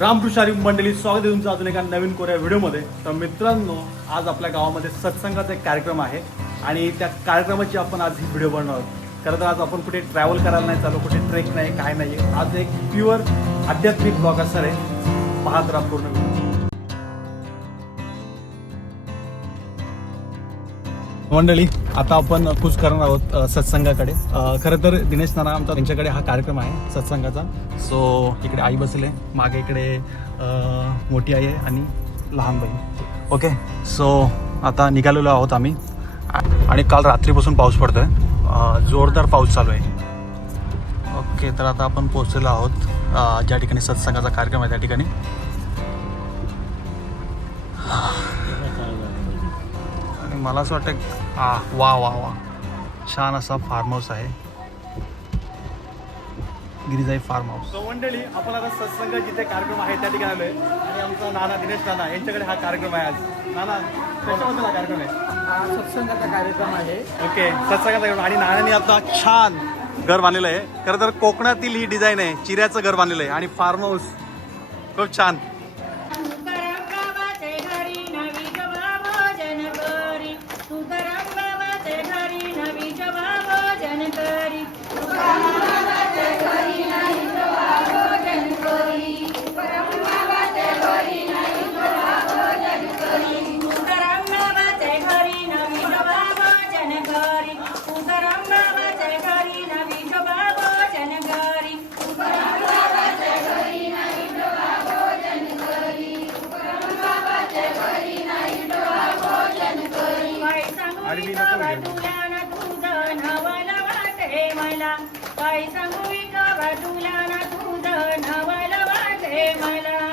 रामकृष्णारी मंडळी, स्वागत आहे तुमचं अजून एका नवीन कोऱ्या व्हिडिओमध्ये. तर मित्रांनो, आज आपल्या गावामध्ये सत्संगाचा एक कार्यक्रम आहे आणि त्या कार्यक्रमाची आपण आज ही व्हिडिओ बनवणार आहोत. खरं तर आज आपण कुठे ट्रॅव्हल करायला नाही चालू, कुठे ट्रेक नाही, काय नाही. आज एक प्युअर आध्यात्मिक ब्लॉग असणार आहे. पाहत राहा पूर्ण व्हिडिओ. मंडळी, आता आपण कूच करणार आहोत सत्संगाकडे. खरं तर दिनेश नाना आमचा त्यांच्याकडे हा कार्यक्रम आहे सत्संगाचा. सो इकडे आई बसले, मागे इकडे मोठी आई आहे आणि लहान बहीण. ओके, सो आता निघालेलो आहोत आम्ही आणि काल रात्रीपासून पाऊस पडतोय, जोरदार पाऊस चालू आहे. ओके, तर आता आपण पोहोचलेलो आहोत ज्या ठिकाणी सत्संगाचा कार्यक्रम आहे त्या ठिकाणी. आणि मला असं वाटतं वा वा वा छान असा फार्म हाऊस आहे, गिरिजाई फार्म हाऊस. तो मंडळी, आपण आता सत्संग जिथे कार्यक्रम आहे त्या ठिकाणी आलोय आणि आमचा नाना दिनेश नाना यांच्याकडे हा कार्यक्रम आहे. आज नाना, त्याच्याबद्दल हा कार्यक्रम आहे? हा सत्संगाचा कार्यक्रम आहे. ओके, सत्संगाचा कार्यक्रम. आणि नानांनी आता छान घर बांधलेलं आहे. खरं तर कोकणातील ही डिझाईन आहे, चिऱ्याचं घर बांधलेलं आहे आणि फार्म हाऊस खूप छान. काय सांगू का बाजूला ना तुझं नवल वाटे मला.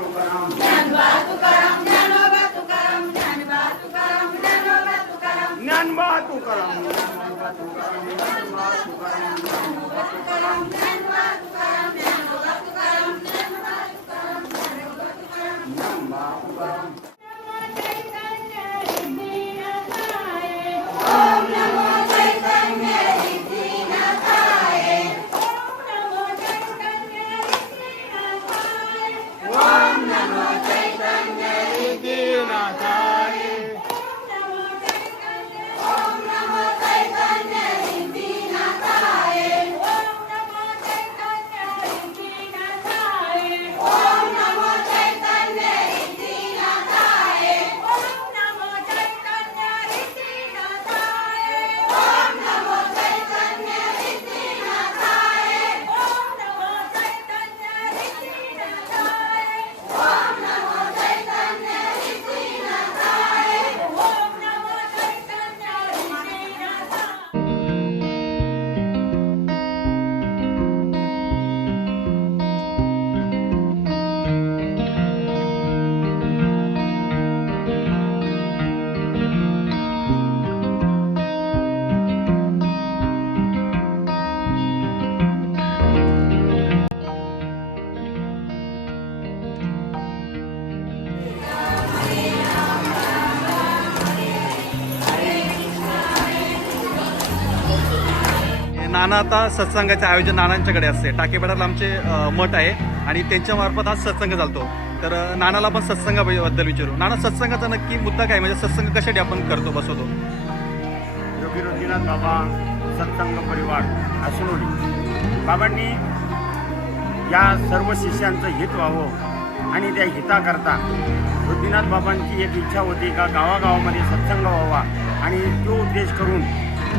Tukaram, नाना आता सत्संगाचे आयोजन नानांच्याकडे असते. टाकेपाड्याला आमचे मठ आहे आणि त्यांच्यामार्फत हा सत्संग चालतो. तर नानाला आपण सत्संगाबद्दल विचारू. नाना, सत्संगाचा नक्की मुद्दा काय, म्हणजे सत्संग कशासाठी आपण करतो बसवतो? योगी रोजीनाथ बाबा सत्संग परिवार आसनोली बाबांनी या सर्व शिष्यांचं हित व्हावं आणि त्या हिताकरता रोजीनाथ बाबांची एक इच्छा होती का गावागावामध्ये सत्संग व्हावा आणि तो उद्देश करून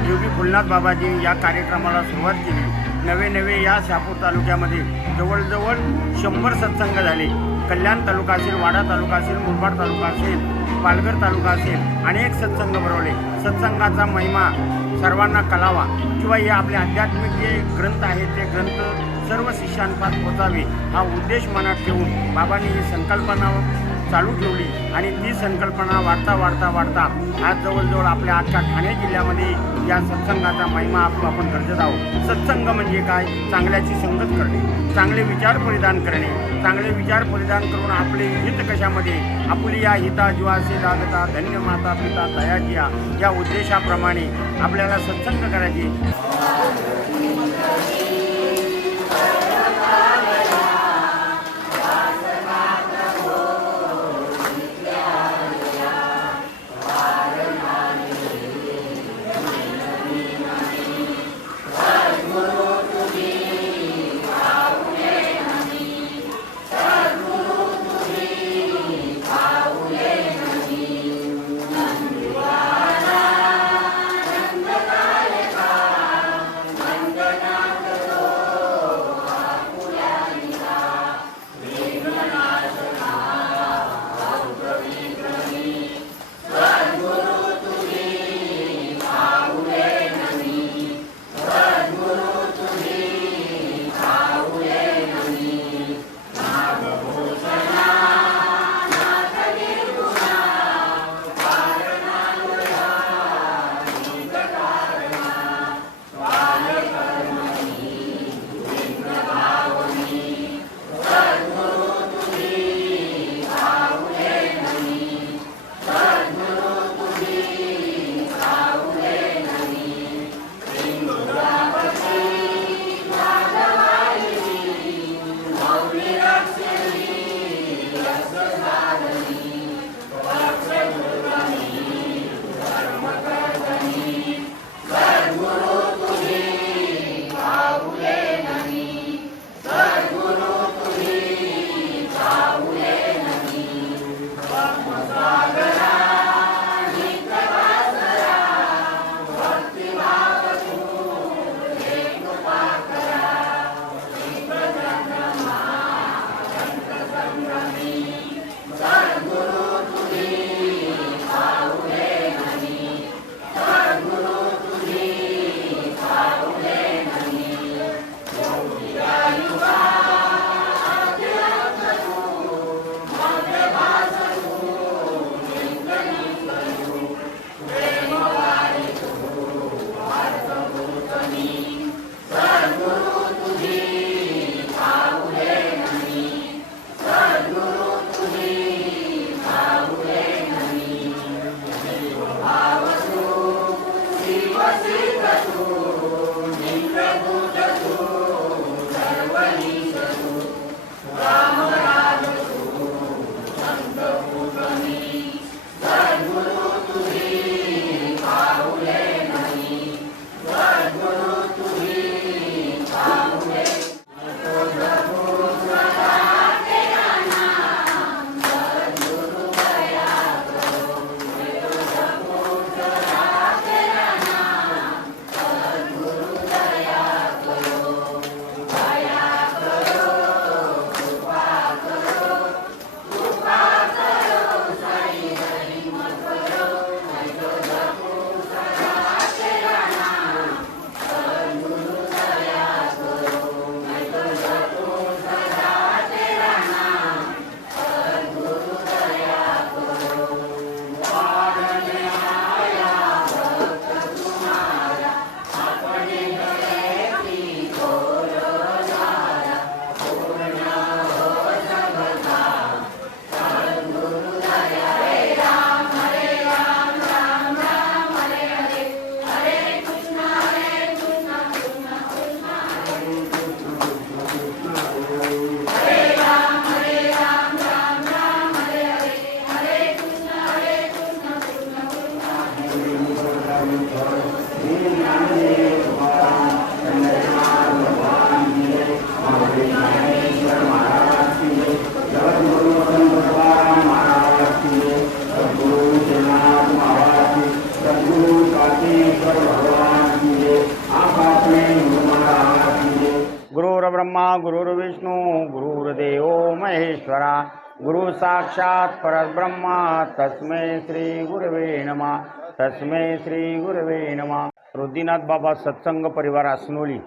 योगी फुलनाथ बाबाजी या कार्यक्रमाला सुरुवात केली. नवे या शहापूर तालुक्यामध्ये जवळजवळ 100 सत्संग झाले. कल्याण तालुका असेल, वाडा तालुका असेल, मुरबाड तालुका असेल, पालघर तालुका असेल, अनेक सत्संग भरवले. सत्संगाचा महिमा सर्वांना कळावा किंवा हे आपले आध्यात्मिक जे ग्रंथ आहेत ते ग्रंथ सर्व शिष्यांपर्यंत पोचावे हा उद्देश मनात ठेवून बाबांनी ही संकल्पना चालू ठेवली आणि ती संकल्पना वाढता आज जवळजवळ आपल्या अख्ख्या ठाणे जिल्ह्यामध्ये या सत्संगाचा महिमा आपण करत आहोत. सत्संग म्हणजे काय? चांगल्याची संगत करणे, चांगले विचार परिधान करणे, चांगले विचार परिधान करून आपले हित कशामध्ये, आपली या हिता जीवासे लागता धन्य माता पिता तयाजिया या उद्देशाप्रमाणे आपल्याला सत्संग करायचे. गुरुर्ब्रह्मा गुरुर्विष्णू गुरुर्देव महेश्वरा गुरु साक्षात परब्रह्मा तस्मै श्री गुरवे नमः तस्मै श्री गुरवे नमः. रुद्रीनाथ बाबा सत्संग परिवार असनोली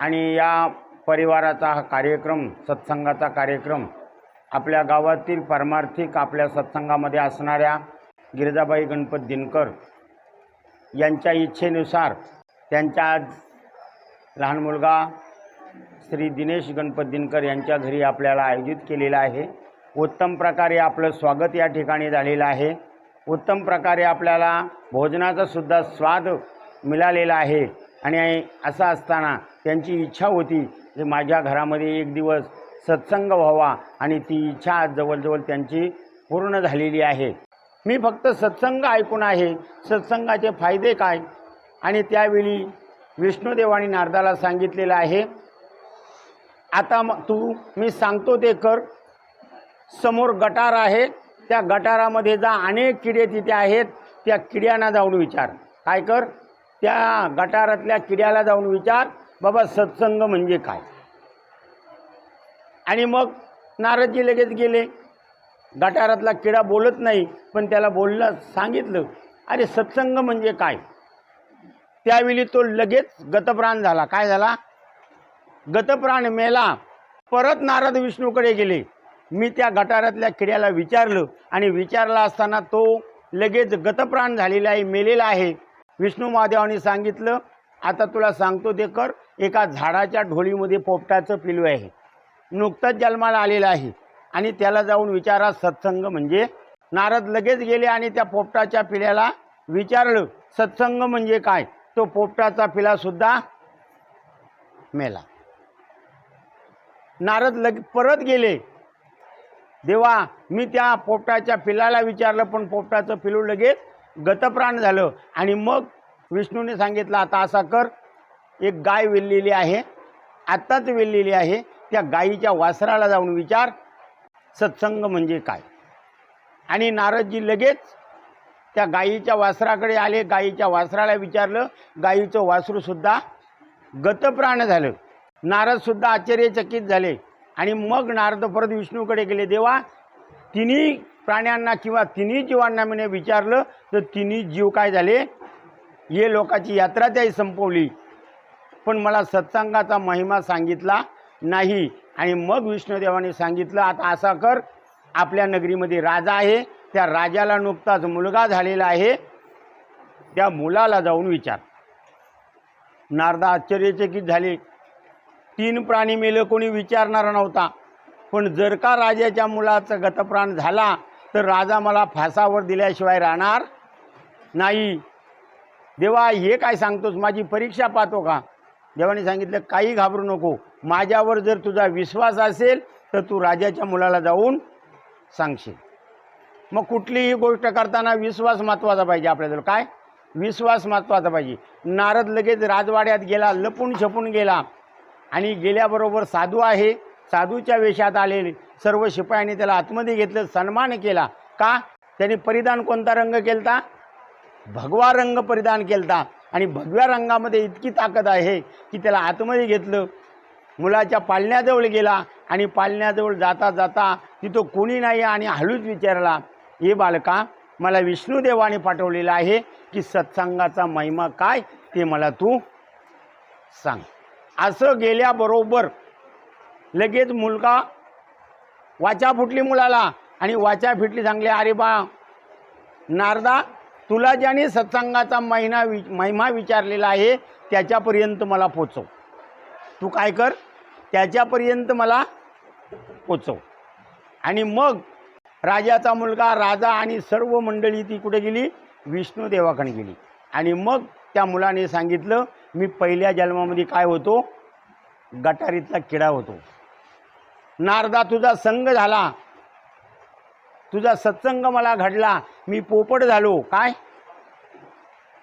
आणि या परिवाराचा हा कार्यक्रम, सत्संगाचा कार्यक्रम आपल्या गावातील परमार्थिक आपल्या सत्संगामध्ये असणाऱ्या गिरिजाबाई गणपत दिनकर यांच्या इच्छेनुसार त्यांच्या आज लहान मुलगा श्री दिनेश गणपत दिनकर यांच्या घरी आपल्याला आयोजित केलेला आहे. उत्तम प्रकारे आपलं स्वागत या ठिकाणी झालेलं आहे. उत्तम प्रकारे आपल्याला भोजनाचा सुद्धा स्वाद मिळालेला आहे. आणि असं असताना त्यांची इच्छा होती की माझ्या घरामध्ये एक दिवस सत्संग व्हावा आणि ती इच्छा आज जवळजवळ त्यांची पूर्ण झालेली आहे. मी फक्त सत्संग ऐकून आहे, सत्संगाचे फायदे काय. आणि त्यावेळी विष्णुदेव आणि नारदाला सांगितलेलं आहे, आता तू मी सांगतो ते कर. समोर गटार आहे, त्या गटारामध्ये जा, अनेक किडे तिथे आहेत, त्या किड्यांना जाऊन विचार. काय कर, त्या गटारातल्या किड्याला जाऊन विचार बाबा सत्संग म्हणजे काय. आणि मग नारदजी लगेच गेले. गटारातला किडा बोलत नाही, पण त्याला बोललं, सांगितलं अरे सत्संग म्हणजे काय. त्यावेळी तो लगेच गतप्राण झाला. काय झाला, गतप्राण मेला. परत नारद विष्णूकडे गेले. मी त्या गटारातल्या किड्याला विचारलं आणि विचारला असताना तो लगेच गतप्राण झालेला आहे, मेलेला आहे. विष्णू महादेवांनी सांगितलं, आता तुला सांगतो ते कर. एका झाडाच्या ढोळीमध्ये पोपटाचं पिलू आहे, नुकतंच जन्माला आलेलं आहे, आणि त्याला जाऊन विचारा सत्संग म्हणजे. नारद लगेच गेले आणि त्या पोपटाच्या पिल्याला विचारलं सत्संग म्हणजे काय. तो पोपटाचा पिलासुद्धा मेला. नारद परत गेले. देवा मी त्या पोपटाच्या पिलाला विचारलं, पण पोपटाचं पिलू लगेच गतप्राण झालं. आणि मग विष्णूने सांगितलं, आता असा कर, एक गाय वेललेली आहे, आत्ताच वेललेली आहे, त्या गायीच्या वासराला जाऊन विचार सत्संग म्हणजे काय. आणि नारदजी लगेच त्या गायीच्या वासराकडे आले. गायीच्या वासराला विचारलं, गायीचं वासरूसुद्धा गतप्राण झालं. नारदसुद्धा आश्चर्यचकित झाले. आणि मग नारद परत विष्णूकडे गेले. देवा तिन्ही प्राण्यांना किंवा तिन्ही जीवांना मी विचारलं तर तिन्ही जीव काय झाले, ये लोकाची यात्रा त्याही संपवली, पण मला सत्संगाचा महिमा सांगितला नाही. आणि मग विष्णुदेवाने सांगितलं, आता असा कर, आपल्या नगरीमध्ये राजा आहे, त्या राजाला नुकताच मुलगा झालेला आहे, त्या मुलाला जाऊन विचार. नारदा आश्चर्यचकित झाले. 3 प्राणी मेलं, कोणी विचारणारा नव्हता. पण जर का राजाच्या मुलाचा गतप्राण झाला तर राजा मला फासावर दिल्याशिवाय राहणार नाही. देवा हे काय सांगतोस, माझी परीक्षा पाहतो का. देवाने सांगितलं, काही घाबरू नको, माझ्यावर जर तुझा विश्वास असेल तर तू राजाच्या मुलाला जाऊन सांगशील. मग कुठलीही गोष्ट करताना विश्वास महत्त्वाचा पाहिजे. आपल्याजवळ काय विश्वास महत्त्वाचा पाहिजे. नारद लगेच राजवाड्यात गेला, लपून छपून गेला. आणि गेल्याबरोबर साधू आहे, साधूच्या वेशात आलेले सर्व शिपायांनी त्याला आतमध्ये घेतलं, सन्मान केला. का, त्याने परिधान कोणता रंग केलता, भगवा रंग परिधान केलता. आणि भगव्या रंगामध्ये इतकी ताकद आहे की त्याला आतमध्ये घेतलं. मुलाच्या पालण्याजवळ गेला आणि पालण्याजवळ जाता जाता तिथं कोणी नाही आणि हळूच विचारला, हे बालका मला विष्णुदेवाने पाठवलेलं आहे की सत्संगाचा महिमा काय ते मला तू सांग. असं गेल्याबरोबर लगेच मुलगा वाचा फुटली मुलाला. आणि वाचा फिटली, सांगले, अरे बा नारदा तुला ज्याने सत्संगाचा महिमा विचारलेला आहे त्याच्यापर्यंत मला पोचव. तू काय कर, त्याच्यापर्यंत मला पोचव. आणि मग राजाचा मुलगा, राजा आणि सर्व मंडळी ती कुठे गेली, विष्णुदेवाकडे गेली. आणि मग त्या मुलाने सांगितलं, मी पहिल्या जन्मामध्ये काय होतो, गटारीतला किडा होतो. नारदा तुझा संग झाला, तुझा सत्संग मला घडला, मी पोपट झालो, काय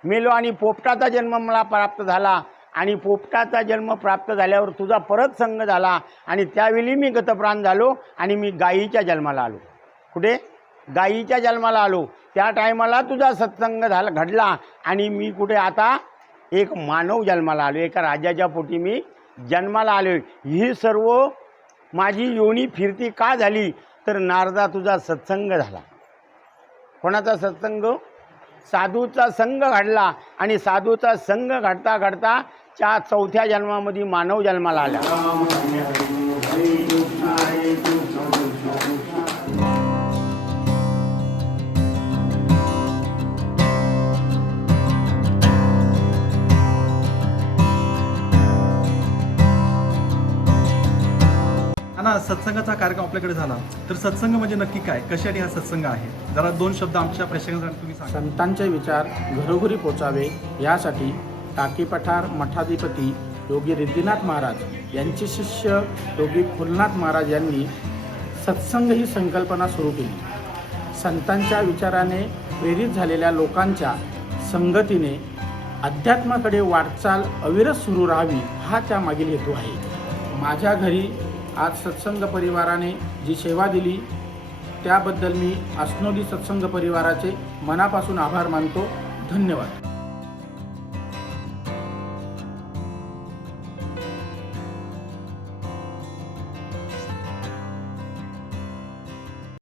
मेलो आणि पोपटाचा जन्म मला प्राप्त झाला. आणि पोपटाचा जन्म प्राप्त झाल्यावर तुझा परत संग झाला आणि त्यावेळी मी गतप्राण झालो आणि मी गायीच्या जन्माला आलो. कुठे, गायीच्या जन्माला आलो. त्या टायमाला तुझा सत्संग झाला घडला आणि मी कुठे आता एक मानव जन्माला आलो. एका राजाच्या पोटी मी जन्माला आले. ही सर्व माझी योनी फिरती का झाली तर नारदा तुझा सत्संग झाला. कोणाचा सत्संग? साधूचा संग घडला आणि साधूचा संग घडता घडता चौथ्या जन्मामध्ये मानव जन्माला आला. ना सत्संगाचा कार्यक्रम आपल्याकडे झाला तर सत्संग म्हणजे नक्की काय, कशासाठी हा सत्संग आहे, जरा 2 शब्द आमच्या प्रेक्षकांसाठी तुम्ही सांगा. संतांचे विचार घरोघरी पोचावे यासाठी टाकी पठार मठाधिपती योगी रिद्धिनाथ महाराज यांचे शिष्य योगी फुलनाथ महाराज यांनी सत्संग ही संकल्पना सुरू केली. संतांच्या विचाराने प्रेरित झालेल्या लोकांच्या संगतीने अध्यात्माकडे वाटचाल अविरत सुरू राहावी हा त्यामागील हेतू आहे. माझ्या घरी आज सत्संग परिवाराने जी सेवा दिली त्याबद्दल मी अस्नोली सत्संग परिवाराचे मनापासून आभार मानतो. धन्यवाद.